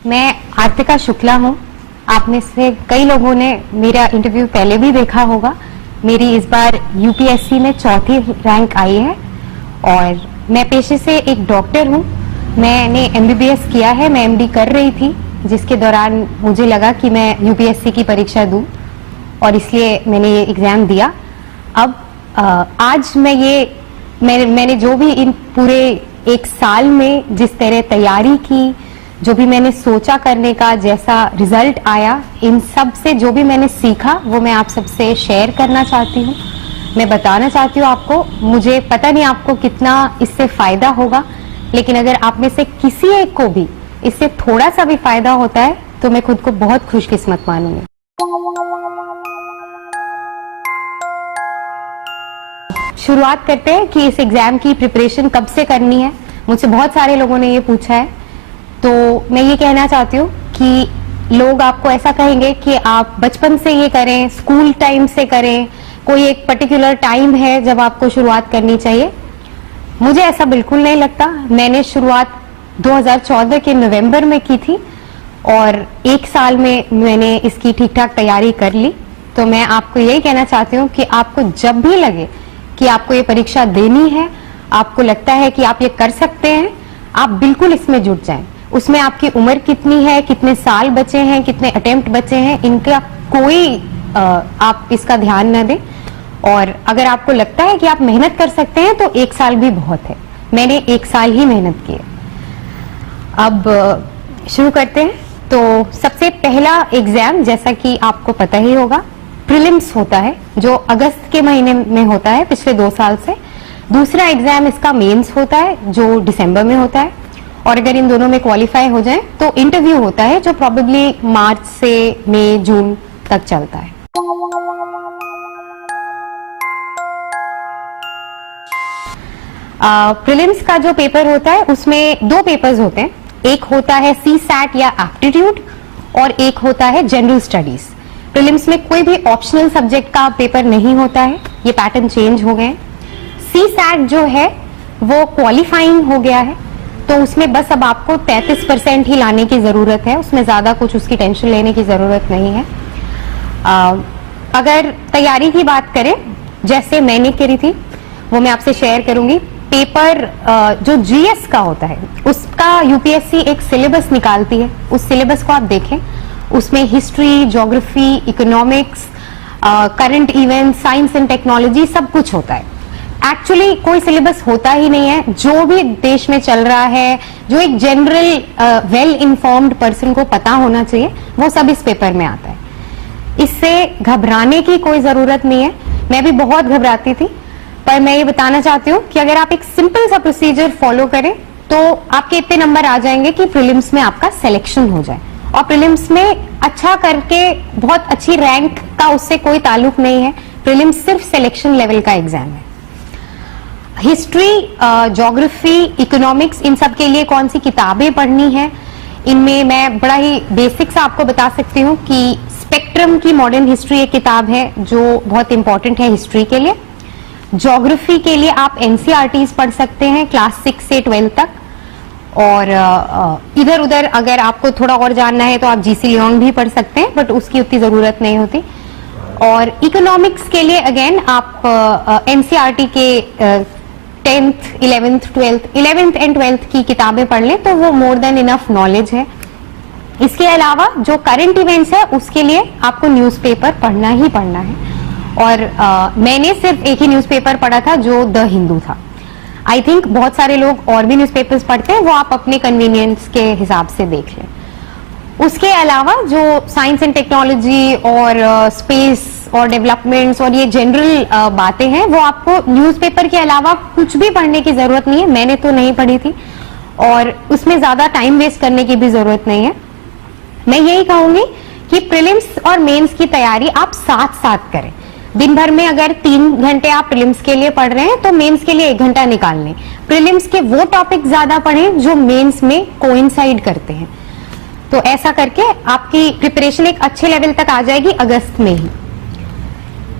मैं आर्तिका शुक्ला हूँ। आप में से कई लोगों ने मेरा इंटरव्यू पहले भी देखा होगा। मेरी इस बार यूपीएससी में 4थी रैंक आई है और मैं पेशे से एक डॉक्टर हूँ। मैंने एमबीबीएस किया है, मैं एमडी कर रही थी, जिसके दौरान मुझे लगा कि मैं यूपीएससी की परीक्षा दूँ और इसलिए मैंने ये एग्ज़ाम दिया। अब आज मैंने जो भी इन पूरे एक साल में जिस तरह तैयारी की, जो भी मैंने सोचा करने का, जैसा रिजल्ट आया, इन सब से जो भी मैंने सीखा वो मैं आप सबसे शेयर करना चाहती हूँ। मैं बताना चाहती हूँ आपको। मुझे पता नहीं आपको कितना इससे फायदा होगा, लेकिन अगर आप में से किसी एक को भी इससे थोड़ा सा भी फायदा होता है तो मैं खुद को बहुत खुशकिस्मत मानूंगी। शुरुआत करते हैं कि इस एग्जाम की प्रिपरेशन कब से करनी है। मुझसे बहुत सारे लोगों ने ये पूछा है, तो मैं ये कहना चाहती हूँ कि लोग आपको ऐसा कहेंगे कि आप बचपन से ये करें, स्कूल टाइम से करें, कोई एक पर्टिकुलर टाइम है जब आपको शुरुआत करनी चाहिए। मुझे ऐसा बिल्कुल नहीं लगता। मैंने शुरुआत 2014 के नवंबर में की थी और एक साल में मैंने इसकी ठीक ठाक तैयारी कर ली। तो मैं आपको यही कहना चाहती हूँ कि आपको जब भी लगे कि आपको ये परीक्षा देनी है, आपको लगता है कि आप ये कर सकते हैं, आप बिल्कुल इसमें जुट जाएं। उसमें आपकी उम्र कितनी है, कितने साल बचे हैं, कितने अटेम्प्ट बचे हैं, इनका कोई आप इसका दान न दें। और अगर आपको लगता है कि आप मेहनत कर सकते हैं तो एक साल भी बहुत है। मैंने एक साल ही मेहनत की है। अब शुरू करते हैं। तो सबसे पहला एग्जाम, जैसा कि आपको पता ही होगा, प्रीलिम्स होता है, जो अगस्त के महीने में होता है पिछले 2 साल से। दूसरा एग्जाम इसका मेंस होता है, जो दिसंबर में होता है। और अगर इन दोनों में क्वालिफाई हो जाए तो इंटरव्यू होता है, जो प्रोबेबली मार्च से मई जून तक चलता है। प्रीलिम्स का जो पेपर होता है उसमें 2 पेपर्स होते हैं। एक होता है CSAT या एप्टीट्यूड और एक होता है जनरल स्टडीज। प्रीलिम्स में कोई भी ऑप्शनल सब्जेक्ट का पेपर नहीं होता है, ये पैटर्न चेंज हो गए। CSAT जो है वो क्वालिफाइंग हो गया है, तो उसमें बस अब आपको 33% ही लाने की जरूरत है। उसमें ज्यादा कुछ उसकी टेंशन लेने की जरूरत नहीं है। अगर तैयारी की बात करें, जैसे मैंने करी थी वो मैं आपसे शेयर करूंगी। पेपर जो GS का होता है उसका यूपीएससी एक सिलेबस निकालती है। उस सिलेबस को आप देखें, उसमें history, geography, economics, current event, science and technology सब कुछ होता है। एक्चुअली कोई सिलेबस होता ही नहीं है। जो भी देश में चल रहा है, जो एक जनरल वेल इन्फॉर्म्ड पर्सन को पता होना चाहिए, वो सब इस पेपर में आता है। इससे घबराने की कोई जरूरत नहीं है। मैं भी बहुत घबराती थी, पर मैं ये बताना चाहती हूँ कि अगर आप एक सिंपल सा प्रोसीजर फॉलो करें तो आपके इतने नंबर आ जाएंगे कि प्रीलिम्स में आपका सिलेक्शन हो जाए। और प्रीलिम्स में अच्छा करके बहुत अच्छी रैंक का उससे कोई ताल्लुक नहीं है। प्रीलिम्स सिर्फ सिलेक्शन लेवल का एग्जाम है। हिस्ट्री, ज्योग्राफी, इकोनॉमिक्स, इन सब के लिए कौन सी किताबें पढ़नी है, इनमें मैं बड़ा ही बेसिक सा आपको बता सकती हूँ कि स्पेक्ट्रम की मॉडर्न हिस्ट्री एक किताब है जो बहुत इंपॉर्टेंट है हिस्ट्री के लिए। ज्योग्राफी के लिए आप एनसीईआरटीज पढ़ सकते हैं क्लास 6 से 12 तक। और इधर उधर अगर आपको थोड़ा और जानना है तो आप जीसी लियोंग भी पढ़ सकते हैं, बट उसकी उतनी जरूरत नहीं होती। और इकोनॉमिक्स के लिए अगेन आप एनसीईआरटी के 10th, 11th, 12th, 11th and 12th की किताबें पढ़ लें तो वो मोर देन इनफ नॉलेज है। इसके अलावा जो करंट इवेंट्स है उसके लिए आपको न्यूज़पेपर पढ़ना ही पढ़ना है। और मैंने सिर्फ एक ही न्यूज़पेपर पढ़ा था जो द हिंदू था। आई थिंक बहुत सारे लोग और भी न्यूज़पेपर्स पढ़ते हैं, वो आप अपने कन्वीनियंस के हिसाब से देख लें। उसके अलावा जो साइंस एंड टेक्नोलॉजी और स्पेस और डेवलपमेंट्स और ये जनरल बातें हैं, वो आपको न्यूज़पेपर के अलावा कुछ भी पढ़ने की जरूरत नहीं है। मैंने तो नहीं पढ़ी थी और उसमें ज्यादा टाइम वेस्ट करने की भी जरूरत नहीं है। मैं यही कहूंगी कि प्रीलिम्स और मेंस की तैयारी आप साथ साथ करें। दिन भर में अगर 3 घंटे आप प्रीलिम्स के लिए पढ़ रहे हैं तो मेंस के लिए 1 घंटा निकाल लें। प्रीलिम्स के वो टॉपिक ज्यादा पढ़ें जो मेंस में कोइंसाइड करते हैं। तो ऐसा करके आपकी प्रिपरेशन एक अच्छे लेवल तक आ जाएगी अगस्त में ही।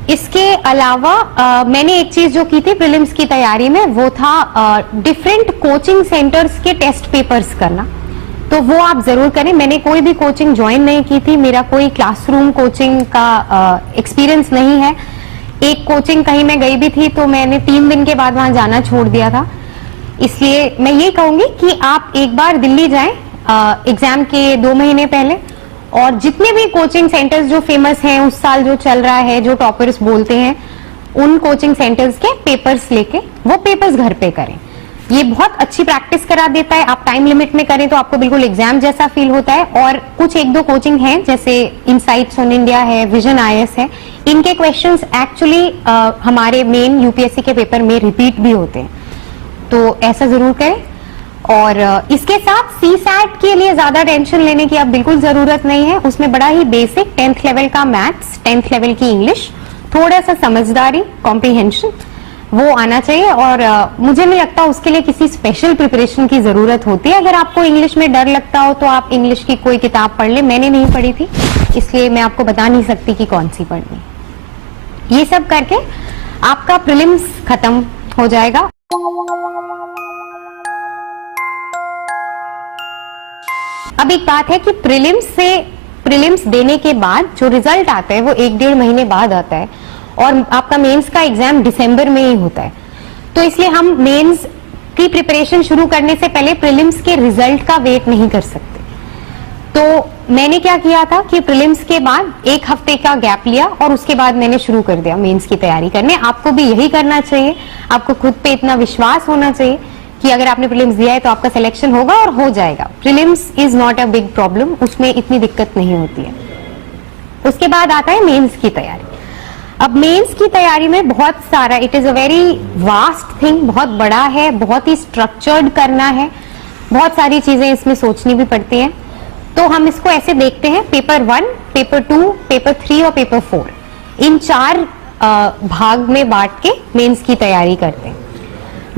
इसके अलावा मैंने एक चीज जो की थी प्रीलिम्स की तैयारी में, वो था डिफरेंट कोचिंग सेंटर्स के टेस्ट पेपर्स करना। तो वो आप जरूर करें। मैंने कोई भी कोचिंग ज्वाइन नहीं की थी, मेरा कोई क्लासरूम कोचिंग का एक्सपीरियंस नहीं है। एक कोचिंग कहीं मैं गई भी थी तो मैंने 3 दिन के बाद वहां जाना छोड़ दिया था। इसलिए मैं ये कहूंगी कि आप एक बार दिल्ली जाएं एग्जाम के 2 महीने पहले, और जितने भी कोचिंग सेंटर्स जो फेमस हैं उस साल जो चल रहा है, जो टॉपर्स बोलते हैं, उन कोचिंग सेंटर्स के पेपर्स लेके वो पेपर्स घर पे करें। ये बहुत अच्छी प्रैक्टिस करा देता है। आप टाइम लिमिट में करें तो आपको बिल्कुल एग्जाम जैसा फील होता है। और कुछ 1-2 कोचिंग हैं जैसे इनसाइट्स ऑन इंडिया है, विजन आईएएस है, इनके क्वेश्चंस एक्चुअली हमारे मेन यूपीएससी के पेपर में रिपीट भी होते हैं, तो ऐसा जरूर करें। और इसके साथ सीसैट के लिए ज्यादा टेंशन लेने की अब बिल्कुल जरूरत नहीं है। उसमें बड़ा ही बेसिक 10th लेवल का मैथ्स, 10th लेवल की इंग्लिश, थोड़ा सा समझदारी, कॉम्प्रिहेंशन, वो आना चाहिए। और मुझे नहीं लगता उसके लिए किसी स्पेशल प्रिपरेशन की जरूरत होती है। अगर आपको इंग्लिश में डर लगता हो तो आप इंग्लिश की कोई किताब पढ़ ले। मैंने नहीं पढ़ी थी, इसलिए मैं आपको बता नहीं सकती कि कौन सी पढ़नी। ये सब करके आपका प्रीलिम्स खत्म हो जाएगा। अब एक बात है कि प्रीलिम्स देने के बाद जो रिजल्ट आता है वो 1-1.5 महीने बाद आता है, और आपका मेंस का एग्जाम दिसंबर में ही होता है। तो इसलिए हम मेंस की प्रिपरेशन शुरू करने से पहले प्रीलिम्स के रिजल्ट का वेट नहीं कर सकते। तो मैंने क्या किया था कि प्रीलिम्स के बाद 1 हफ्ते का गैप लिया और उसके बाद मैंने शुरू कर दिया मेंस की तैयारी करने। आपको भी यही करना चाहिए। आपको खुद पे इतना विश्वास होना चाहिए कि अगर आपने प्रीलिम्स दिया है तो आपका सिलेक्शन होगा और हो जाएगा। Prelims is not a big problem, उसमें इतनी दिक्कत नहीं होती है। उसके बाद आता है मेंस की तैयारी। अब मेंस की तैयारी में बहुत सारा, it is a very vast thing, बहुत बड़ा है, बहुत ही स्ट्रक्चर्ड करना है, बहुत सारी चीजें इसमें सोचनी भी पड़ती हैं। तो हम इसको ऐसे देखते हैं, पेपर 1, पेपर 2, पेपर 3 और पेपर 4, इन 4 भाग में बांट के मेंस की तैयारी करते हैं।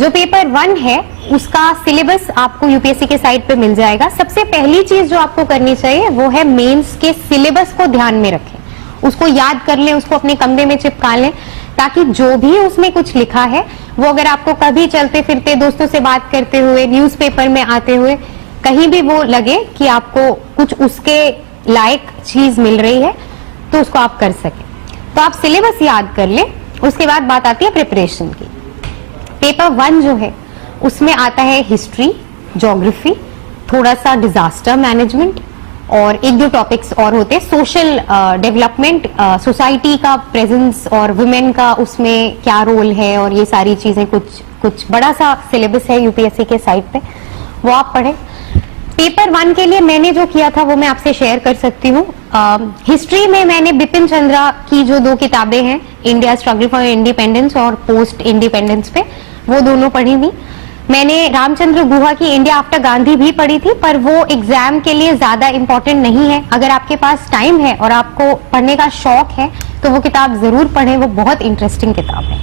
जो पेपर 1 है उसका सिलेबस आपको यूपीएससी के साइट पे मिल जाएगा। सबसे पहली चीज जो आपको करनी चाहिए वो है मेंस के सिलेबस को ध्यान में रखें, उसको याद कर लें, उसको अपने कमरे में चिपका लें, ताकि जो भी उसमें कुछ लिखा है वो अगर आपको कभी चलते फिरते, दोस्तों से बात करते हुए, न्यूज़पेपर में आते हुए कहीं भी वो लगे कि आपको कुछ उसके लायक चीज मिल रही है तो उसको आप कर सकें। तो आप सिलेबस याद कर लें। उसके बाद बात आती है प्रिपरेशन की। पेपर 1 जो है उसमें आता है हिस्ट्री, ज्योग्राफी, थोड़ा सा डिजास्टर मैनेजमेंट और 1-2 टॉपिक्स और होते हैं, सोशल डेवलपमेंट, सोसाइटी का प्रेजेंस और वुमेन का उसमें क्या रोल है, और ये सारी चीजें कुछ बड़ा सा सिलेबस है यूपीएससी के साइट पे, वो आप पढ़ें। पेपर 1 के लिए मैंने जो किया था वो मैं आपसे शेयर कर सकती हूँ। हिस्ट्री में मैंने बिपिन चंद्रा की जो 2 किताबें हैं, इंडिया स्ट्रगल फॉर इंडिपेंडेंस और पोस्ट इंडिपेंडेंस पे, वो दोनों पढ़ी थी। मैंने रामचंद्र गुहा की इंडिया आफ्टर गांधी भी पढ़ी थी, पर वो एग्जाम के लिए ज्यादा इंपॉर्टेंट नहीं है। अगर आपके पास टाइम है और आपको पढ़ने का शौक है तो वो किताब जरूर पढ़ें, वो बहुत इंटरेस्टिंग किताब है।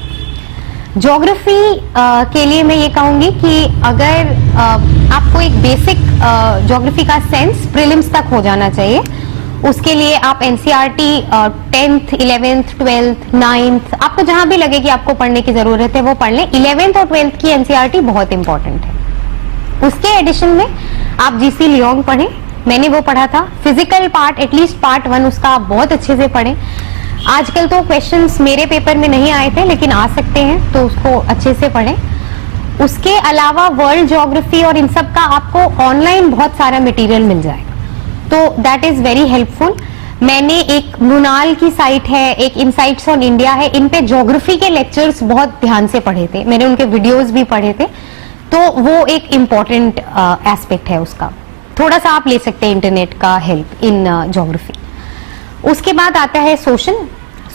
ज्योग्राफी के लिए मैं ये कहूंगी कि अगर आपको एक बेसिक ज्योग्राफी का सेंस प्रीलिम्स तक हो जाना चाहिए, उसके लिए आप NCERT 10th, 11th, 12th, 9th, आपको जहां भी लगे कि आपको पढ़ने की जरूरत है वो पढ़ लें। 11th और 12th की एनसीईआरटी बहुत इंपॉर्टेंट है। उसके एडिशन में आप जीसी लियोंग पढ़ें, मैंने वो पढ़ा था। फिजिकल पार्ट, एटलीस्ट पार्ट 1 उसका आप बहुत अच्छे से पढ़ें। आजकल तो क्वेश्चंस मेरे पेपर में नहीं आए थे लेकिन आ सकते हैं, तो उसको अच्छे से पढ़ें। उसके अलावा वर्ल्ड ज्योग्राफी और इन सब का आपको ऑनलाइन बहुत सारा मटेरियल मिल जाएगा, तो दैट इज वेरी हेल्पफुल। मैंने एक मृणाल की साइट है, एक इनसाइट्स ऑन इंडिया है, इन पे ज्योग्राफी के लेक्चर्स बहुत ध्यान से पढ़े थे, मैंने उनके वीडियोस भी पढ़े थे, तो वो एक इम्पॉर्टेंट एस्पेक्ट है उसका। थोड़ा सा आप ले सकते हैं इंटरनेट का हेल्प इन ज्योग्राफी। उसके बाद आता है सोशल,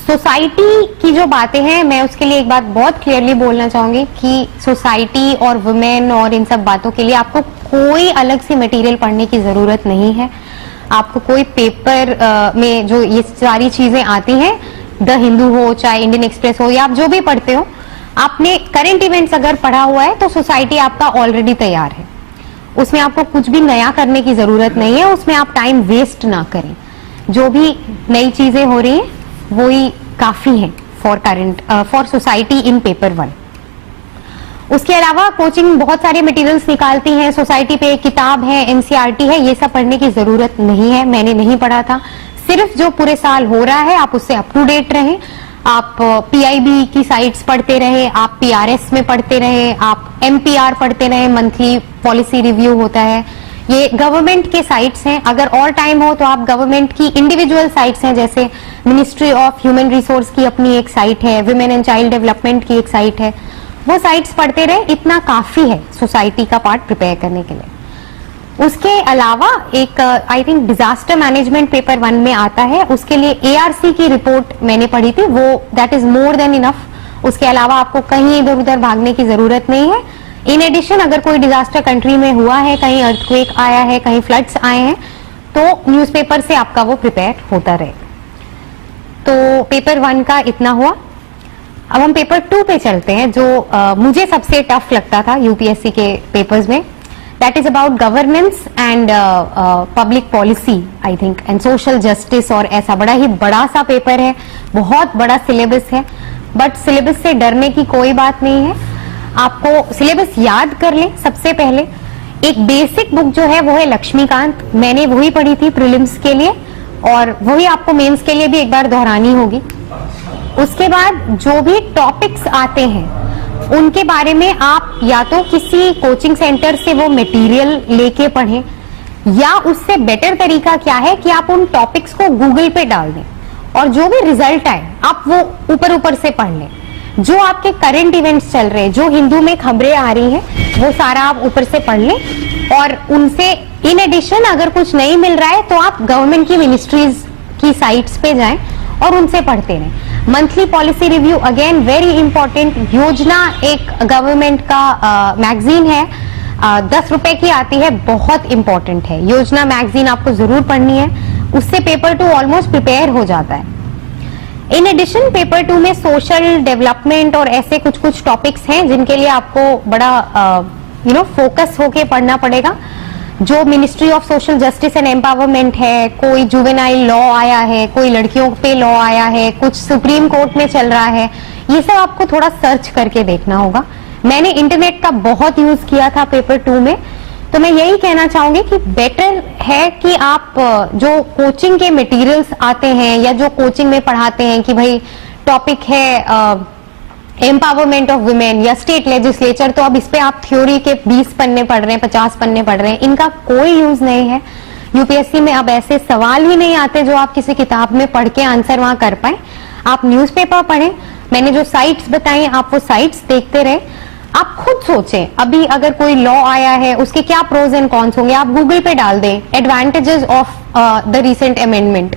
सोसाइटी की जो बातें हैं, मैं उसके लिए एक बात बहुत क्लियरली बोलना चाहूंगी कि सोसाइटी और वुमेन और इन सब बातों के लिए आपको कोई अलग से मटेरियल पढ़ने की जरूरत नहीं है। आपको कोई पेपर में जो ये सारी चीजें आती हैं, द हिंदू हो चाहे इंडियन एक्सप्रेस हो या आप जो भी पढ़ते हो, आपने करंट इवेंट्स अगर पढ़ा हुआ है तो सोसाइटी आपका ऑलरेडी तैयार है, उसमें आपको कुछ भी नया करने की जरूरत नहीं है, उसमें आप टाइम वेस्ट ना करें। जो भी नई चीजें हो रही हैं वो ही काफी है for current, for society in paper 1। उसके अलावा कोचिंग बहुत सारे मटेरियल्स निकालती है, सोसाइटी पे किताब है, एनसीईआरटी है, ये सब पढ़ने की जरूरत नहीं है, मैंने नहीं पढ़ा था। सिर्फ जो पूरे साल हो रहा है आप उससे अप टू डेट रहें, आप पीआईबी की साइट्स पढ़ते रहे, आप पीआरएस में पढ़ते रहे, आप एमपीआर पढ़ते रहे, मंथली पॉलिसी रिव्यू होता है, ये गवर्नमेंट के साइट्स हैं। अगर और टाइम हो तो आप गवर्नमेंट की इंडिविजुअल साइट्स हैं, जैसे मिनिस्ट्री ऑफ ह्यूमन रिसोर्स की अपनी एक साइट है, विमेन एंड चाइल्ड डेवलपमेंट की एक साइट है, वो साइट्स पढ़ते रहे, इतना काफी है सोसाइटी का पार्ट प्रिपेयर करने के लिए। उसके अलावा एक I think disaster management paper 1 में आता है, उसके लिए एआरसी की रिपोर्ट मैंने पढ़ी थी, वो that is more than enough. उसके अलावा आपको कहीं इधर उधर भागने की जरूरत नहीं है। इन एडिशन अगर कोई डिजास्टर कंट्री में हुआ है, कहीं अर्थक्वेक आया है, कहीं फ्लड्स आए हैं, तो न्यूज़पेपर से आपका वो प्रिपेयर होता रहे। तो पेपर 1 का इतना हुआ। अब हम पेपर 2 पे चलते हैं, जो मुझे सबसे टफ लगता था यूपीएससी के पेपर्स में। That is about governance and public policy I think and social justice. और ऐसा बड़ा ही बड़ा सा पेपर है, बहुत बड़ा सिलेबस है, बट सिलेबस से डरने की कोई बात नहीं है। आपको सिलेबस याद कर लें। सबसे पहले एक बेसिक बुक जो है वो है लक्ष्मीकांत, मैंने वही पढ़ी थी प्रीलिम्स के लिए, और वही आपको मेंस के लिए भी एक बार दोहरानी होगी। उसके बाद जो भी टॉपिक्स आते हैं उनके बारे में आप या तो किसी कोचिंग सेंटर से वो मटेरियल लेके पढ़ें, या उससे बेटर तरीका क्या है कि आप उन टॉपिक्स को गूगल पे डाल दें और जो भी रिजल्ट आए आप वो ऊपर ऊपर से पढ़ लें। जो आपके करंट इवेंट्स चल रहे हैं, जो हिंदू में खबरें आ रही हैं, वो सारा आप ऊपर से पढ़ लें। और उनसे इन एडिशन अगर कुछ नहीं मिल रहा है तो आप गवर्नमेंट की मिनिस्ट्रीज की साइट्स पे जाएं और उनसे पढ़ते रहें। Monthly policy review again very important. योजना एक गवर्नमेंट का मैगजीन है, 10 रुपए की आती है, बहुत इंपॉर्टेंट है। योजना मैगजीन आपको जरूर पढ़नी है, उससे पेपर 2 ऑलमोस्ट प्रिपेयर हो जाता है। इन एडिशन पेपर 2 में सोशल डेवलपमेंट और ऐसे कुछ कुछ टॉपिक्स हैं जिनके लिए आपको बड़ा फोकस होके पढ़ना पड़ेगा। जो ministry of social justice and empowerment है, कोई जुवेनाइल लॉ आया है, कोई लड़कियों पे लॉ आया है, कुछ सुप्रीम कोर्ट में चल रहा है, ये सब आपको थोड़ा सर्च करके देखना होगा। मैंने इंटरनेट का बहुत यूज किया था पेपर 2 में, तो मैं यही कहना चाहूंगी कि बेटर है कि आप जो कोचिंग के मटेरियल्स आते हैं या जो कोचिंग में पढ़ाते हैं कि भाई टॉपिक है एम्पावरमेंट ऑफ वुमेन या स्टेट लेजिस्लेचर, तो अब इस पे आप थ्योरी के 20 पन्ने पढ़ रहे हैं, 50 पन्ने पढ़ रहे हैं, इनका कोई यूज नहीं है। यूपीएससी में अब ऐसे सवाल ही नहीं आते जो आप किसी किताब में पढ़ के आंसर वहां कर पाए। आप न्यूज़पेपर पढ़ें, मैंने जो साइट्स बताई आप वो साइट्स देखते रहे। आप खुद सोचें, अभी अगर कोई लॉ आया है उसके क्या प्रोज एंड कॉन्स होंगे, आप गूगल पे डाल दें advantages of the recent amendment,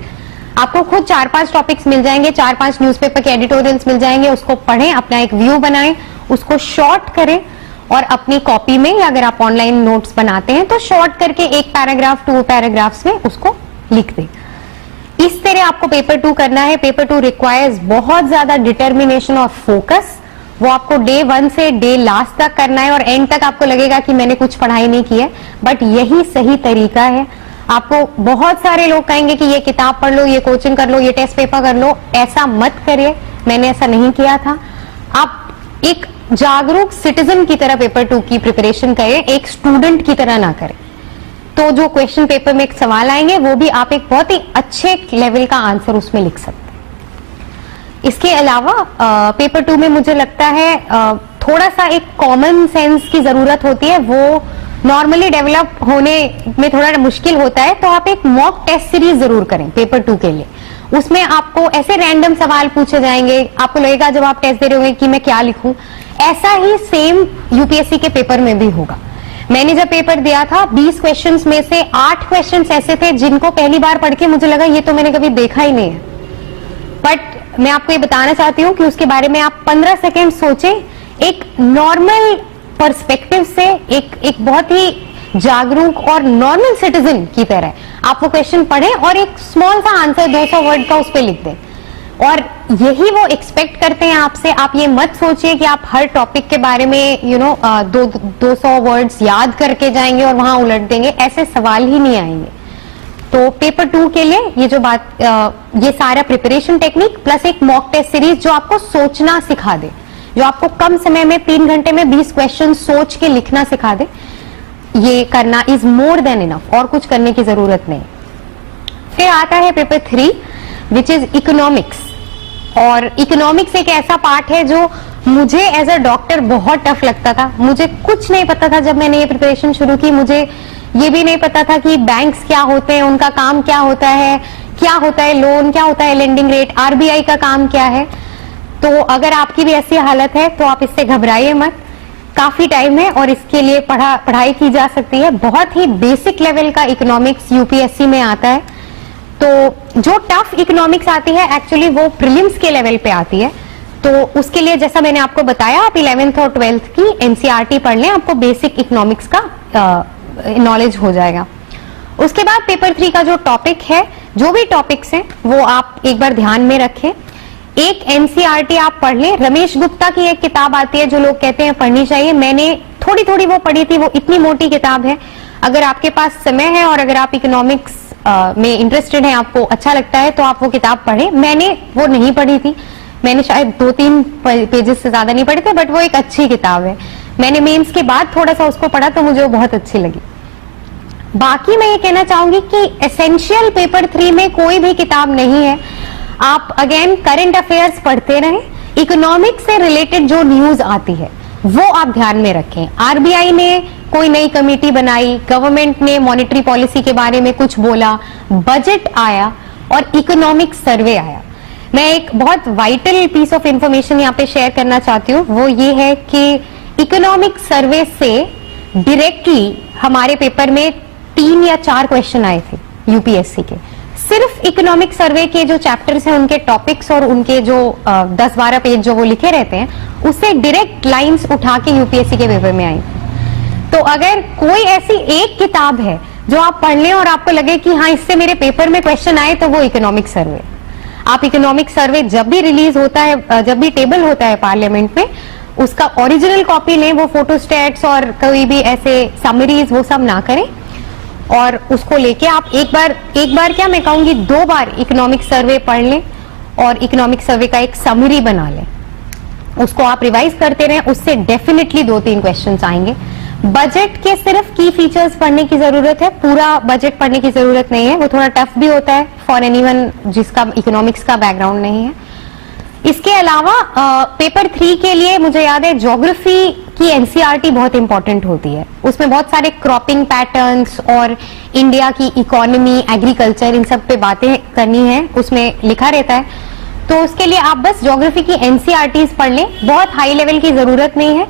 आपको खुद 4-5 टॉपिक्स मिल जाएंगे, 4-5 न्यूज़पेपर के एडिटोरियल्स मिल जाएंगे। उसको पढ़ें, अपना एक व्यू बनाएं, उसको शॉर्ट करें और अपनी कॉपी में, या अगर आप ऑनलाइन नोट्स बनाते हैं तो शॉर्ट करके 1 पैराग्राफ 2 पैराग्राफ्स में उसको लिख दें। इस तरह आपको पेपर 2 करना है। पेपर 2 रिक्वायर्स बहुत ज्यादा डिटर्मिनेशन और फोकस। वो आपको डे 1 से डे लास्ट तक करना है और एंड तक आपको लगेगा कि मैंने कुछ पढ़ाई नहीं की है, बट यही सही तरीका है। आपको बहुत सारे लोग कहेंगे कि ये किताब पढ़ लो, ये कोचिंग कर लो, ये टेस्ट पेपर कर लो, ऐसा मत करिए। मैंने ऐसा नहीं किया था। आप एक जागरूक सिटीजन की तरह पेपर 2 की प्रिपरेशन करें, एक स्टूडेंट की तरह ना करें। तो जो क्वेश्चन पेपर में एक सवाल आएंगे वो भी आप एक बहुत ही अच्छे लेवल का आंसर उसमें लिख सकते हैं। इसके अलावा पेपर 2 में मुझे लगता है थोड़ा सा एक कॉमन सेंस की जरूरत होती है, वो नॉर्मली डेवलप होने में थोड़ा मुश्किल होता है। तो आप एक मॉक टेस्ट सीरीज जरूर करें पेपर 2 के लिए। उसमें आपको ऐसे रैंडम सवाल पूछे जाएंगे, आपको लगेगा जब आप टेस्ट दे रहे होंगे कि मैं क्या लिखूं। ऐसा ही सेम यूपीएससी के पेपर में भी होगा। मैंने जब पेपर दिया था 20 क्वेश्चंस में से 8 क्वेश्चंस ऐसे थे जिनको पहली बार पढ़ के मुझे लगा ये तो मैंने कभी देखा ही नहीं है। बट मैं आपको ये बताना चाहती हूँ कि उसके बारे में आप 15 सेकेंड सोचें, एक नॉर्मल पर्सपेक्टिव से, एक बहुत ही जागरूक और नॉर्मल सिटीजन की तरह आप वो क्वेश्चन पढ़ें और एक स्मॉल सा आंसर 200 वर्ड का उस पर लिख दें। और यही वो एक्सपेक्ट करते हैं आपसे। आप ये मत सोचिए कि आप हर टॉपिक के बारे में 200 वर्ड्स याद करके जाएंगे और वहां उलट देंगे, ऐसे सवाल ही नहीं आएंगे। तो पेपर 2 के लिए ये जो बात, ये सारा प्रिपरेशन टेक्निक प्लस एक मॉक टेस्ट सीरीज जो आपको सोचना सिखा दे। जो आपको कम समय में 3 घंटे में 20 क्वेश्चन सोच के लिखना सिखा दे, ये करना इज मोर देन इनफ, और कुछ करने की जरूरत नहीं। फिर आता है पेपर 3 विच इज इकोनॉमिक्स। और इकोनॉमिक्स एक ऐसा पार्ट है जो मुझे एज अ डॉक्टर बहुत टफ लगता था। मुझे कुछ नहीं पता था जब मैंने ये प्रिपरेशन शुरू की। मुझे ये भी नहीं पता था कि बैंक्स क्या होते हैं, उनका काम क्या होता है लोन, क्या होता है लेंडिंग रेट, आरबीआई का काम क्या है। तो अगर आपकी भी ऐसी हालत है तो आप इससे घबराइए मत, काफी टाइम है और इसके लिए पढ़ाई की जा सकती है। बहुत ही बेसिक लेवल का इकोनॉमिक्स यूपीएससी में आता है। तो जो टफ इकोनॉमिक्स आती है एक्चुअली वो प्रीलिम्स के लेवल पे आती है। तो उसके लिए जैसा मैंने आपको बताया, आप 11th और 12th की एनसीईआरटी पढ़ लें, आपको बेसिक इकोनॉमिक्स का नॉलेज हो जाएगा। उसके बाद पेपर 3 का जो टॉपिक है, जो भी टॉपिक्स हैं वो आप एक बार ध्यान में रखें। एक एनसीईआरटी आप पढ़ लें। रमेश गुप्ता की एक किताब आती है जो लोग कहते हैं पढ़नी चाहिए, मैंने थोड़ी थोड़ी वो पढ़ी थी, वो इतनी मोटी किताब है। अगर आपके पास समय है और अगर आप इकोनॉमिक्स में इंटरेस्टेड हैं, आपको अच्छा लगता है तो आप वो किताब पढ़ें। मैंने वो नहीं पढ़ी थी, मैंने शायद 2-3 पेजेस से ज्यादा नहीं पढ़े थे, बट वो एक अच्छी किताब है। मैंने मेंस के बाद थोड़ा सा उसको पढ़ा तो मुझे वो बहुत अच्छी लगी। बाकी मैं ये कहना चाहूंगी कि एसेंशियल पेपर 3 में कोई भी किताब नहीं है। आप अगेन करंट अफेयर्स पढ़ते रहें। इकोनॉमिक्स से रिलेटेड जो न्यूज आती है वो आप ध्यान में रखें। आरबीआई ने कोई नई कमेटी बनाई, गवर्नमेंट ने मॉनेटरी पॉलिसी के बारे में कुछ बोला, बजट आया और इकोनॉमिक सर्वे आया। मैं एक बहुत वाइटल पीस ऑफ इंफॉर्मेशन यहाँ पे शेयर करना चाहती हूँ, वो ये है कि इकोनॉमिक सर्वे से डायरेक्टली हमारे पेपर में 3 या 4 क्वेश्चन आए थे यूपीएससी के। सिर्फ इकोनॉमिक सर्वे के जो चैप्टर्स हैं, उनके टॉपिक्स और उनके जो 10-12 पेज जो वो लिखे रहते हैं, उससे डायरेक्ट लाइंस उठा के यूपीएससी के पेपर में आई। तो अगर कोई ऐसी एक किताब है जो आप पढ़ लें और आपको लगे कि हाँ इससे मेरे पेपर में क्वेश्चन आए, तो वो इकोनॉमिक सर्वे। आप इकोनॉमिक सर्वे जब भी रिलीज होता है, जब भी टेबल होता है पार्लियामेंट में, उसका ओरिजिनल कॉपी लें। वो फोटोस्टेट्स और कोई भी ऐसे समरीज वो सब ना करें, और उसको लेके आप एक बार क्या मैं कहूंगी 2 बार इकोनॉमिक सर्वे पढ़ लें और इकोनॉमिक सर्वे का एक समरी बना लें। उसको आप रिवाइज करते रहें, उससे डेफिनेटली 2-3 क्वेश्चंस आएंगे। बजट के सिर्फ की फीचर्स पढ़ने की जरूरत है, पूरा बजट पढ़ने की जरूरत नहीं है। वो थोड़ा टफ भी होता है फॉर एनीवन जिसका इकोनॉमिक्स का बैकग्राउंड नहीं है। इसके अलावा पेपर 3 के लिए मुझे याद है ज्योग्राफी की एनसीईआरटी बहुत इंपॉर्टेंट होती है। उसमें बहुत सारे क्रॉपिंग पैटर्न्स और इंडिया की इकोनॉमी, एग्रीकल्चर, इन सब पे बातें करनी है, उसमें लिखा रहता है। तो उसके लिए आप बस ज्योग्राफी की एनसीईआरटीज पढ़ लें, बहुत हाई लेवल की जरूरत नहीं है।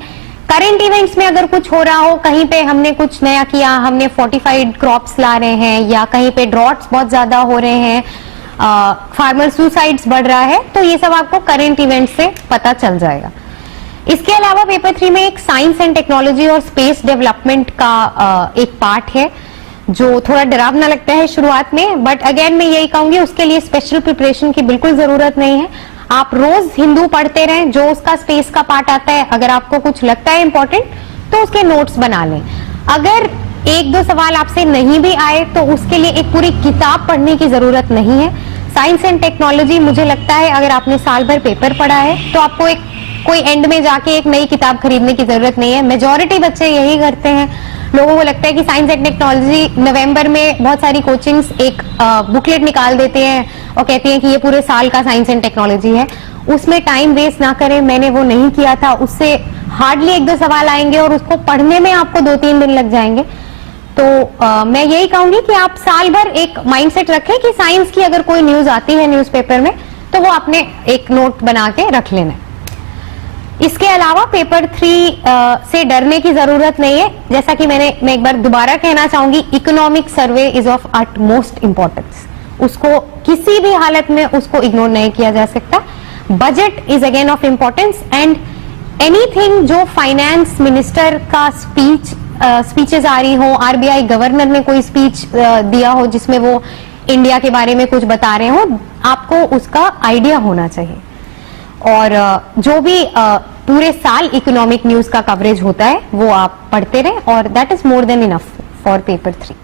करंट इवेंट्स में अगर कुछ हो रहा हो, कहीं पे हमने कुछ नया किया, हमने फोर्टिफाइड क्रॉप्स ला रहे हैं, या कहीं पे ड्रॉट्स बहुत ज्यादा हो रहे हैं, फार्मर सुसाइड्स बढ़ रहा है, तो ये सब आपको करंट इवेंट से पता चल जाएगा। इसके अलावा पेपर 3 में एक साइंस एंड टेक्नोलॉजी और स्पेस डेवलपमेंट का एक पार्ट है जो थोड़ा डरावना लगता है शुरुआत में, बट अगेन मैं यही कहूंगी उसके लिए स्पेशल प्रिपरेशन की बिल्कुल जरूरत नहीं है। आप रोज हिंदू पढ़ते रहें, जो उसका स्पेस का पार्ट आता है, अगर आपको कुछ लगता है इंपॉर्टेंट तो उसके नोट्स बना लें। अगर 1-2 सवाल आपसे नहीं भी आए तो उसके लिए एक पूरी किताब पढ़ने की जरूरत नहीं है। साइंस एंड टेक्नोलॉजी मुझे लगता है अगर आपने साल भर पेपर पढ़ा है तो आपको कोई एंड में जाके एक नई किताब खरीदने की जरूरत नहीं है। मेजॉरिटी बच्चे यही करते हैं। लोगों को लगता है कि साइंस एंड टेक्नोलॉजी, नवंबर में बहुत सारी कोचिंग्स एक बुकलेट निकाल देते हैं और कहती हैं कि ये पूरे साल का साइंस एंड टेक्नोलॉजी है। उसमें टाइम वेस्ट ना करें, मैंने वो नहीं किया था। उससे हार्डली 1-2 सवाल आएंगे और उसको पढ़ने में आपको 2-3 दिन लग जाएंगे। तो मैं यही कहूंगी कि आप साल भर एक माइंडसेट रखें कि साइंस की अगर कोई न्यूज आती है न्यूज़पेपर में तो वो आपने एक नोट बना के रख लेना है। इसके अलावा पेपर 3 से डरने की जरूरत नहीं है। जैसा कि मैं एक बार दोबारा कहना चाहूंगी, economic survey is of utmost importance. उसको किसी भी हालत में उसको इग्नोर नहीं किया जा सकता। Budget is again of importance and anything जो फाइनेंस मिनिस्टर का स्पीचेस आ रही हो, आरबीआई गवर्नर ने कोई स्पीच दिया हो जिसमें वो इंडिया के बारे में कुछ बता रहे हो, आपको उसका आइडिया होना चाहिए। और जो भी पूरे साल इकोनॉमिक न्यूज का कवरेज होता है वो आप पढ़ते रहें, और that is more than enough for paper 3।